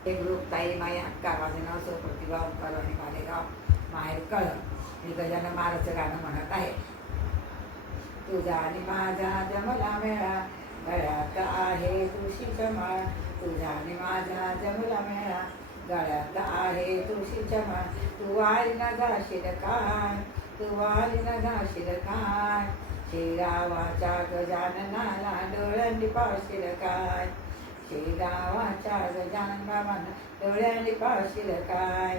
एक ग्रुप ताई माई हक्का, माझं नाव सौ प्रतिभा ओंकार आणि मालेगाव माहेर कळ. मी गजानन महाराजचं गाणं म्हणत आहे. तुझा आणि माझा जमला मेळा, गळ्यात आहे तुळशीचा माळ. तुझा आणि माझा जमला मेळा, गळ्यात आहे तुळशीचा माळ. तू वारीला जाशील काय, तू वारीला जाशील काय, शेगावाच्या गजाननाला डोळ्यांनी पावशील काय, शेगावाच्या गजानन बाबांना डोळ्यांनी पावशील काय.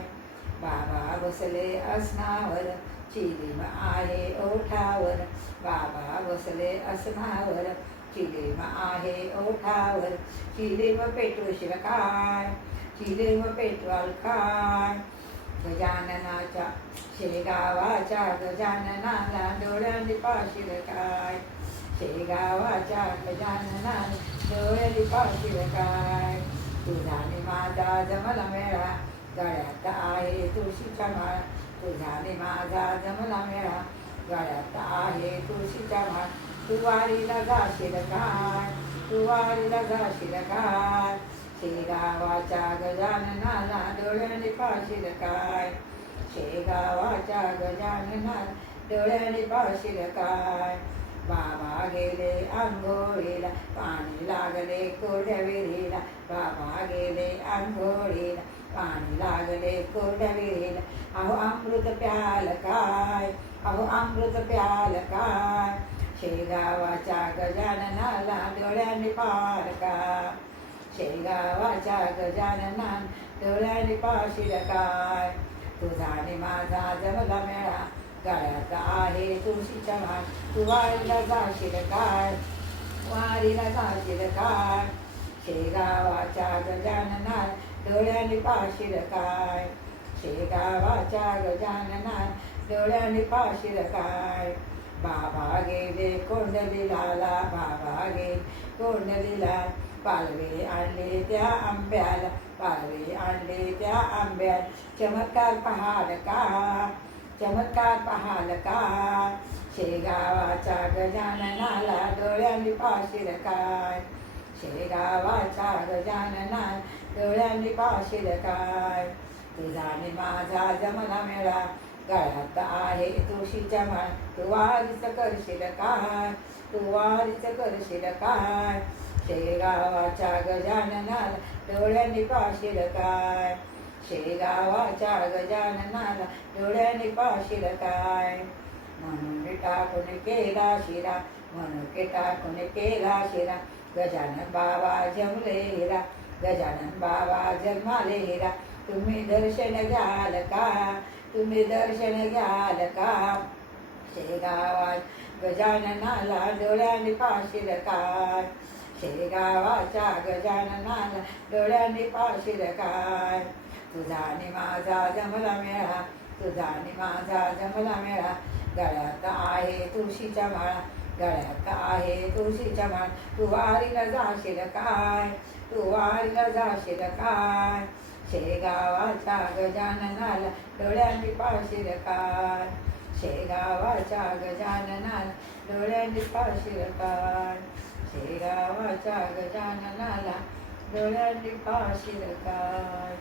बाबा बसले असनावर, चिलीम आहे ओठावर. बाबा बसले असनावर, चिलीम आहे ओठावर. चिलीम पेटवशील काय, चिलीम पेटवाल काय. गजाननाच्या शेगावाच्या गजाननाला डोळ्यांनी पावशील काय, शेगावाच्या गजाननाला डोळ्यांनी पावशील काय. तुझा आणि माझा जमला मेळा, गळ्यात आहे तुळशीचा माळ. तुझा आणि माझा जमला मेळा, गळ्यात आहे तुळशीचा माळ. तू वारीला जाशील काय, तू वारीला जाशील काय, शेगावाच्या गजाननाला डोळ्याने पावशील काय, शेगावाच्या गजाननाला डोळ्याने पावशील काय. बाबा गेले आंघोळीला, पाणी लागले कोरड्या विहिरीला. बाबा गेले आंघोळीला, पाणी लागले कोरड्या विहिरीला. अहो अमृत प्याल काय, अहो अमृत प्याल काय, शेगावाच्या गजाननाला डोळ्याने पार का, शेगावाच्या गजानना डोळ्याने पावशील काय. तुझा आणि माझा जमला मेळा, गळ्यात आहे तुळशीचा माळ. तू वारीला जाशील काय, वारीला जाशील काय, शेगावाच्या गजानना डोळ्याने पावशील काय, शेगावाच्या गजानना डोळ्याने पावशील काय. बाबा गेले कोंडलीला, बाबा गेले कोंडलीला. पालवे आणले त्या आंब्याला, पालवे आणले त्या आंब्याला. चमत्कार पहाल का, चमत्कार पहाल का, शेगावाच्या गजाननाला डोळ्यांनी पावशील काय, शेगावाच्या गजानना डोळ्यांनी पावशील काय. तुझा आणि माझा जमला मेळा, गळ्यात आहे तुळशीच्या माळ. तू वारीच करशील काय, तू वारीच करशील काय, शेगावाच्या गजाननाला डोळ्यांनी पावशील काय, शेगावाच्या गजाननाला डोळ्यांनी पावशील काय. म्हणून टाकून केला शिरा, म्हणून टाकून केला शिरा, गजानन बाबा जमले हिरा, गजानन बाबा जन्माले हिरा. तुम्ही दर्शन घ्याल का, तुम्ही दर्शन घ्याल का, शेगावात गजाननाला डोळ्यांनी पावशील काय, शेगावाच्या गजाननाला डोळ्यांनी पावशील काय. तुझा आणि माझा जमला मेळा, तुझा आणि माझा जमला मेळा, गळ्यात आहे तुळशीचा माळा, गळ्यात आहे तुळशीचा माळ. तू वारीला जाशील काय, तू वारीला जाशील काय, शेगावाच्या गजाननाला डोळ्यांनी पावशील काय, शेगावाच्या गजाननाला डोळ्यांनी पावशील काय, शेगावाच्या गजाननाला डोळ्यांनी पावशील काय.